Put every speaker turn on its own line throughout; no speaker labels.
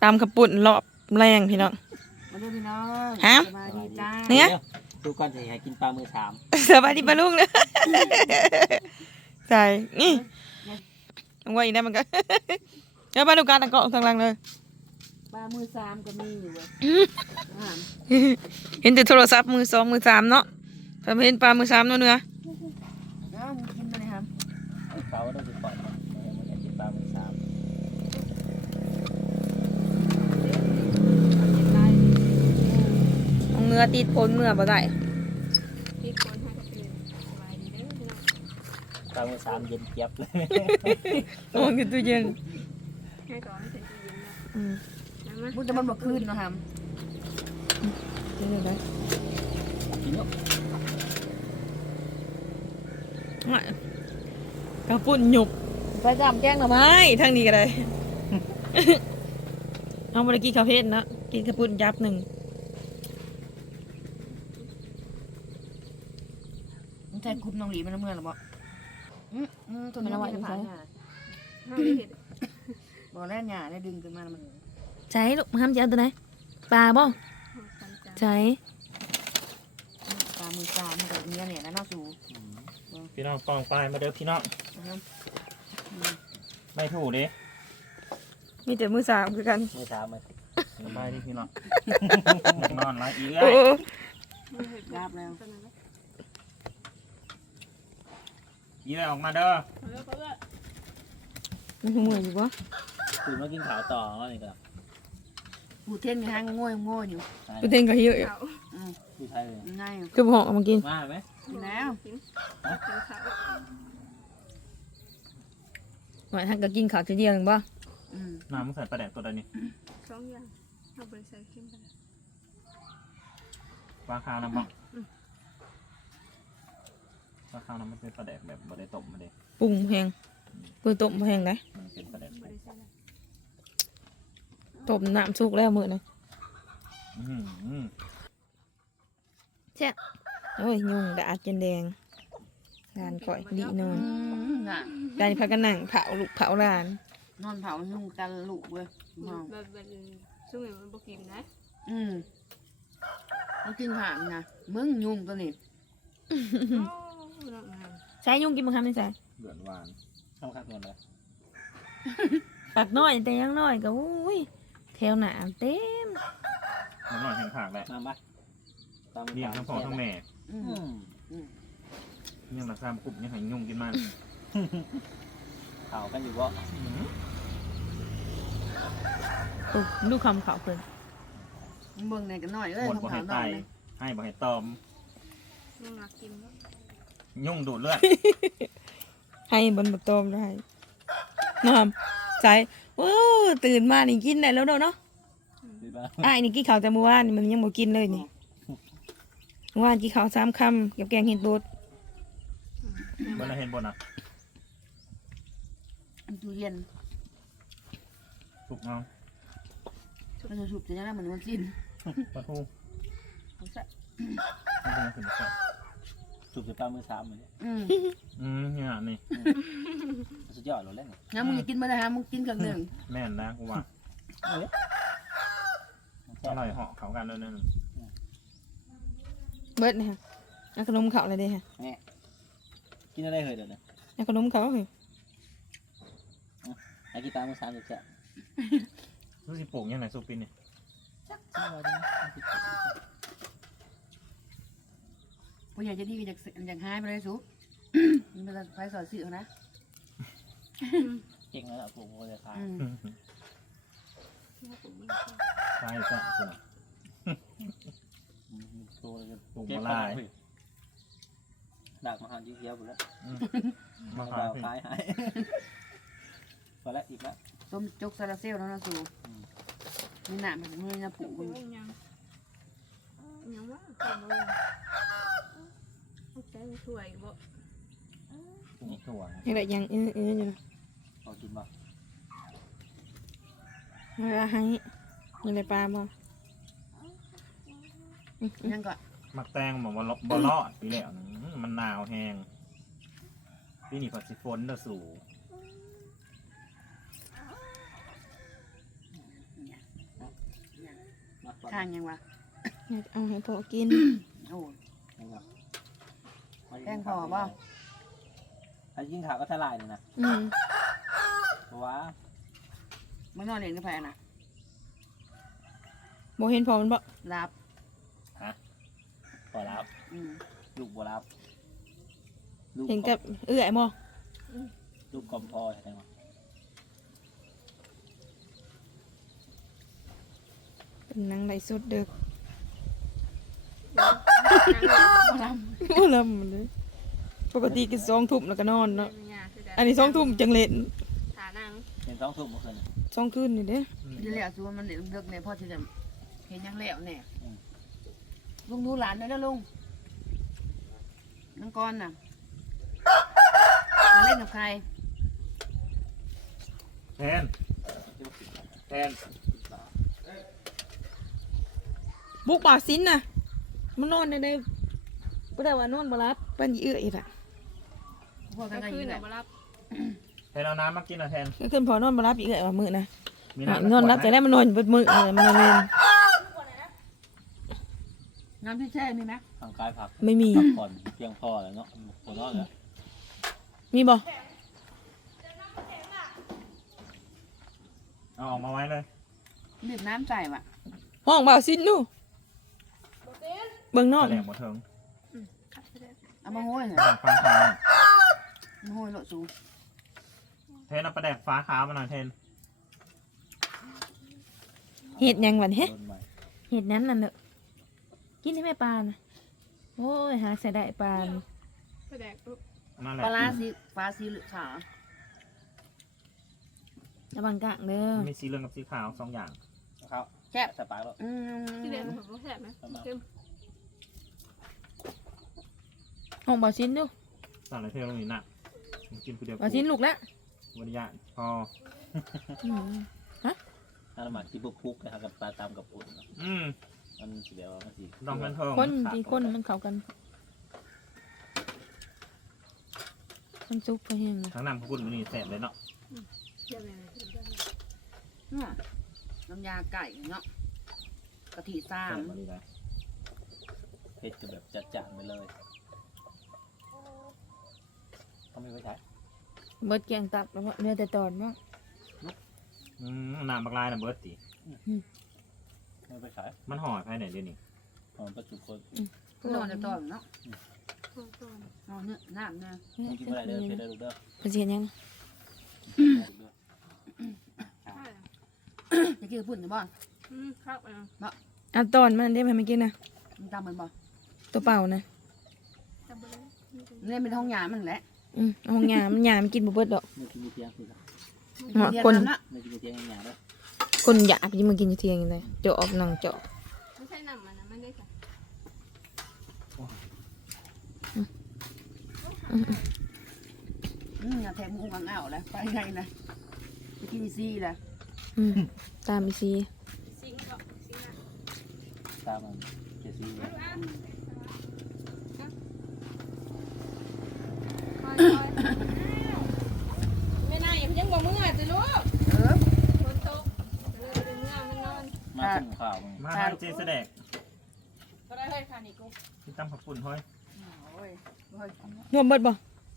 ตามกระปุ่นรอบแรงพี่น้อง
มาดูพี่น้อง
ฮะ
สบายดีจ้า
เนี่ย
ดูก่อนจะให้กินปลามือสาม
สบายดีปะลุงเนอะใช่นี่ว่าอีกได้มันก็เดี๋ยวมาดูการตะเกาะทางหลังเลย
ปลามือ3ก็มีอยู่เว้ยอ่า
เห็นแต่โทรศัพท์มือ2มือ3เนาะแต่ไม่เห็นปลามือ3เนื้อ
เอ้ามึงกินมาเลยครับ
เขาก็ต้องสิปล่อยมันให้กินปลามือสาม
เอาเนื้อติดโคนเนื้อบ่ได้
ที่คนให้ก็ตื่นสบายดีเด้อพี่น้อง
ปลามือสามเย็นเจี๊ยบเลย
โอ้ยตู้เย็น
ให้ก่อนให้ใส่ตู้เย็นนะ
อืม
แล้วมา
มึงจะมันบ่คืนเนาะครับ
กินได้
กินเนาะ
กระปุ่นหยุบไปจับแกงหน่อไม้ทางนี้ก็ได้ เอาไปกินข้าวเพชรนะกินกระปุ่นยับหนึ่ง
มึงใช่คุบน้องหลีมันเมื่อหรอบ่ตัวนี้มันผ่านหญ้า
ห้ามได้เห็ด
บ่แล้วหญ้าได้ดึงขึ้นมามัน
ใช้ลูกห้ามจะเอาตัวไหนปลาบ่
กันจ้า
ใช้
ปลามือ3มันก็เงี้ยเนี่ยนะเนาะสู่
พี่น้องกองปลายมาเด้อพี่น้อง
นะครับ
ไม่ถูกดิ
มีแต่มือ3คือกัน
มือสามเลยสบายดิพี่น้องนอนไรอีก
โอ้
ไม่เห็ด
ลาบแล้ว
ตอนนั้นนะ
อีอะไรออกมาเด้อ
เพราะว่า
มันหัวอยู่ปะ
ตื่นมากินข้าวต่อก็นี่ก็
ผู้เท่นมีหางง่อยอยู่
ตัวเต็งก็เยอะอยู่
เขา
ผู้ไทยเลย
ง่ายอยู่
คือบอกเอามากิน
มาไหม
กินแล้ว
กินเขา
หน่อยท่านก็กินข้าวทีเดียวหนึ่งปะ
น้ำมึงใส่ปลาแดกตัวใดนี่
สองอย่างเอาไปใส่เข้มไป
ปลาคาวน้ำบ้างปลาคาวน้ำมันเป็นปลาแดกแบบบ่ได้ต้มมาเด้
ปรุงแพงปรุงต้มแพงนะ
มันเป็นปลาแดก
ไม่ได้ใส่ละ
ต้มน้ำสุกแล้วมื้อนะ โอ้ยยุงดาดจนแดงงานก่อยดีนอน
น่ะ
การพากันนั่งเผาลูกเผาหลาน
นอนเผายุ่งกันลูกเว้ยเมา
แบบช่วงนี้มันบ่กินนะ
มันกินห่างนะมึงยุ่งตัวนี้
โอ้น้องงาม
ใช้ยุงกินบังคับไม่ใช่
เดือดหวานเข้าข้างตัวเลย
ปากน้อยแต่ยังน้อยก็อุ้ยแถวหนาเต็ม
น้ำหน่อยแห้งผากแหละมาเลี้ยงทั้งพ่อทั้งแม่ยังรักษากลุ่มยังให้ยุ่งกินมากข่าวกันอยู่ว่า
ดูคำเขาเพิ่น
มึงเบิ่งไหนกันหน่อยเลย
บนบ่
ทำ
ให้
ขาวห
ไต
น่อยเลย
ให้บ่ให้ตอม
น้องรักกินเนาะ
ยุ่งดูดเลือด
ให้บนบะตอมได้น้ำใจว้าวตื่นมานี่กินได้แล้วเนาะอ้ายนี่กินข้าวแต่เมื่อวานนี่มันยังบ่กินเลยนี่เมื่อวานกินข้าว3 คำกับแกงเห็ดบด
บนเห็นบนอ่ะ
ตู้เย็น
ถูกน้อง
มันจะฉุบจะยังไงเหมือนมันสิ้น
ปลาทู
เอาซะ
ไม่เป็นถึงจะถูกจะปลามือสามเหมือนเนี่ย เนี่ยนี่สุดยอดเราเล่น
งั้นมึงจะกินมาได้ฮะมึงกินกับหนึ่ง
แม่นนะกูว่าอร่อยเหาะเขากันเลยนั่น
เบิดนี่ค่ะเอาขนมเขาเลยเด้ค่ะ
กินอะไรเหยเดี๋ยวนี้
เอาขนมเขาเฮ้ย
ไอ้กีตาร์มือสามจะแฉะรู้สิปลูกยังไงสุปินเนี่ย
ผู้ใหญ่จะดีก็อยากหายไปเลยสุนี่มันจะไปสอนสื่อนะ
เก่งแล้วล่ะปลูกโมเดลคา ใช่ใช่คุณตัวจะปลูกมาลายดักมาหันยิ้วเยี้ยวหมดแล้วมาขายขายหายพอแล้วอีกแล้ว
ต้มจกซาลาเซลแล้วนะสูมีหนามมันมีน้ำปู
โอ้ยยังว่าคนเลยใจช่วยบ่
นี่ถั่ว
ยังไงยังอยู่นะ
พอกินบ่
เวลาให้ยังไงปลาบ่
ยังก็
มักแตงบอกว่าบ่รอดปีแล้วมันหนาวแห้งปีนี้พอสิฝนเด้อสู่
ข้างยังวะ
เอาให้พอกิน
โอ้
ไอ้ยิงขาวก็ทลายเลยนะ
อืม
เพราะว่า
มันนอนเล่นกับแพน่ะ
บ่เห็นพอมันบ่
รับ
บ่รับ
อืม
ลูกบ่รับ
เห็นกับเอื้อยบ่
ลูกกอมพอใช่ไหม
เป็นนางไดสุดเด้อ
บ่รับ
บ่ลำมันเลยปกติก็2 ทุ่มแล้วก็นอนเนาะอันนี้2 ทุ่มจังเล่น
ฐานัง
เห็น2 ทุ่มเมื่อคืน
2 คืนนี่เด้
ที่แล้วซูมันเด็กเด็กเนี่ยพ่อที่จะเห็นยังแล้วเนี่ยลุงดูหลานได้แล้วลุงน้องก้อนน่ะมาเล่นกับใคร
แทนแทน
บุกบ่าวสินน่ะมันนอนได้บ่ได้ว่านอนบ่รับปานอีเอื้อยอีกอ่ะ
พ่อกัน
ก็
ก็
คื
ยิ
อน
แห
น่ะ
ละ
บ่รับ
แทนเอาน้ำมากินหน่อยแทน
ก็ขึ้นพอนอนบ่รับอีเอื้อยว่ามื้อนะ
มี
นอนรับแต่แรกมันนอนอยู่เบิดมื้อมันนอนเล่น
น้ำที่แช่มีไหม
ทางกายผัก
ไม่มี
พักผ่อนเพียงพอแล้วเนาะตัวนอนแล้ว
มีบ่
เอาออกมาไว้เลย
ดื่มน้ำใส่ว่ะ
ห้องบ่าวสินดูเบิ่งนอน
แหลมหมดเถิง
เอามาโห้ยเหรอ
แดกฟ้าขาว
มาโห้ยโลดสูง
แทนเอาปลาแดกฟ้าขาวมาหน่อยแทน
เฮ็ดหยังวะเฮ้
โดนใหม่
เฮ็ดนั้นน่ะเด้อกินให้แม่ปานน่ะโอ้ยหาใส่ได้ปาน
แสดงปุ๊บ
นั่นแหละ
ปลาร้าสีฟ้าสีเหลืองขาว
ระวังกะเด้อ
มีสีเหลืองกับสีขาว2 อย่าง
ครับ
แซ่บ
สปาร์กแล้ว
อื
ที่เรียน
ม
ผมก็แสบไหมเข้ม
ห้องบ่าวสินดู
สั่งอะไรเทลงนี่น่ะมันกินผู้เดียว
บ่าวสินลูกแล้ว
วันยะพอ
อืม
ถ้าเราหมักที่พุกนะครับกับปลาตามกับปุ่นเนาะ มันสีเดียวมันสี
ต้องเป็นเทิง
คนที่คนมันเข้ากันมันซุปเพิ่นแห้งนะ
ทั้งน้ำข้าวปุ้นมันนี่แสบเลยเนาะ
เยี่ยมเลย
น่ะน้ำยาไก่เนาะกะทิซ้
แสบมาดีเลย
เผ็ดจะแบบจัดจานไปเลยเขาไม่ไว้ใช้
เบิดแกงตับแล้วเนื้อแต่ตอนเนาะ
น้ำบักลายน่ะเบิร์ตติ
ไม่ไว้ใช้
มันห่อภายในเดี๋ยวนี้
หอมประจุคน
ำนอนจะต่อเนาะ
ต้น
นอนเนื้อน้ำเนื้อ
ไม่กินอะไรเด้อเผ็ดได้ลูกเด้อ
เพิ่นสิเฮ็ดหยัง
ลูกเด้อ
ใช่
จะกินพุ่นหรือบ่
ครับ
เอาตอนมันได้ให้มันกินนะ
มันตามเหมือนบ่
ตัวเปล่านะ
จำไปเลย
เนี่ยเป็นห้องยามันแหละ
เอาห้องยามันยามันกินบ่เบิดดอก
ไม่กินมีเตียงคือ
เหมาะคน
เนาะ
ไม่กินมีเตียงง่ายๆเด้อ
คนอยากสิมากินอยู่เที่ยงจังได๋เจาะออกนั่งเจาะ
ไม่ใช่น้ำมันนะมันได้ค่ะ
อย่าแทงมุ้งอังเอาเลยไปไงนะไปกินอีซี่เลย
ตามอีซี
ซิงก็ซิงอ่ะ
ตามมันเจซี่
คอยไม่น่าอย่าเพิ่งบอกมึงอ่ะจะรู้ ฝนตกเลยเป็นเมื่อมันนอน
มาถึงข่าวมึง
มาทานเจสแดก
ก็ได้เลยค่ะนี่กู
ที่ตั้มข้าวปุ้นห้อย
โอ้ยโอ้ย
รวมเบิดบ่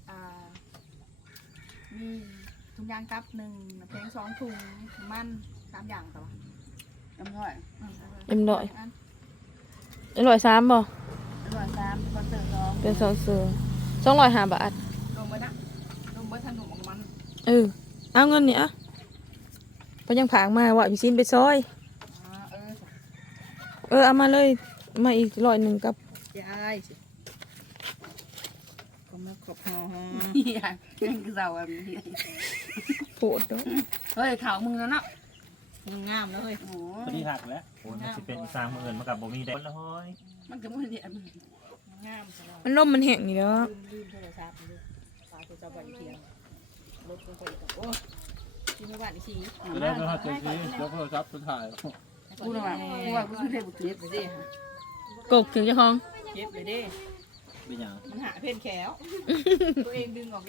มีถุงยางตับ1 แพง2 ถุงมัน3 อย่างต่อ
จำด้วย
เอ็มร้อย103บ่
103คอนเสิร์ตร้อง
เป็น2เสือ205 บาท
รวมเบิดนะรวมเบิดขนมของมัน
เอาเงินนี่อ่ะเพราะยังผางมาว่าอยู่ซินไปซอย เอามาเลยมาอีก100กับ
ยายสิก็มาขอบหอ
เฮียยังคือเราอ่ะเฮีย
โพดเนาะ
เฮ้ยข่าวมึงแล้วเนาะ
งามแล้วเฮ้ย
โอ้
พอดีหักแล้ว
โอ้ยมันจะเป็นอีสางมืออื่นมากับบ่มีแดกแล้วห้อย
มันก็ไม่ได้
งามสำหรับ
มันลมมันแห้งนี่เด้อ
ลืมโทรศัพท์ดูฝากโทรศัพท์ไว้เพียงรถลงไปอีกโอ้ที่ไม่บ้านอีสี
จะได้ก็หักเจซี่แล้วก็รับสุดท้าย
กูนะว่ากูคือเทพบุตร
เก็บไปดิ
กกถึงเจ้าของ
เก็บไปดิ
เป็นอย่าง
มันหาเพนแขวตัวเองดึงออกเอง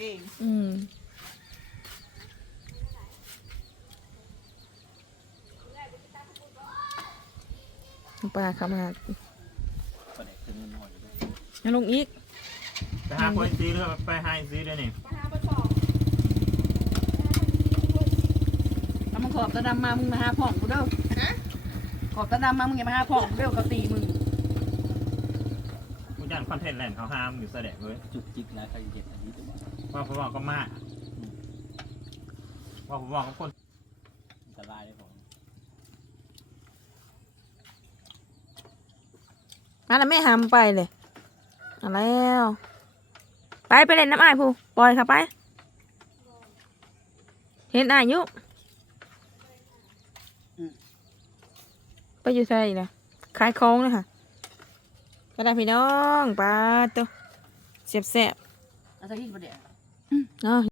มปลาเข้ามา
ประเด็กเป็นเงินหน่อยเลย
แล้วลงอีก
ไปหาคนซีหรือไปหาซีด้วยนี่
มาหาปลาสอง
ถ้ามึงขอบตาดำมามึงมาหาพ่องกูเด้อขอบตาดำมามึงอย่ามาหาพ่องกูเด้อเขาตีมึง
กูย่านคอนเทนต์แหล่งเขาห้ามอยู่แสดงเลย
จุกจิกนะใครเห็นอันนี้ตัว
ว่าผมบอกก็มากว่าผมบอกกับคน
อันตรายเลยผม
มาแล้วไม่หามไปเลยเอาแล้วไปเล่นน้ำอ้ายผู้ปล่อยค่ะไปเห็นอายุไปอยู่ใส่นะขายของเลยค่ะก็ได้พี่น้องปลาตัวเสียบ
เอาสักทีประเดี๋ยว
ๆเนาะ